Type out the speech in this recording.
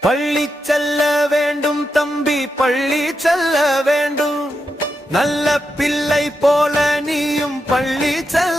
பள்ளி செல்ல வேண்டும் தம்பி பள்ளி செல்ல வேண்டும். நல்ல பிள்ளை போல நீயும் பள்ளி செல்ல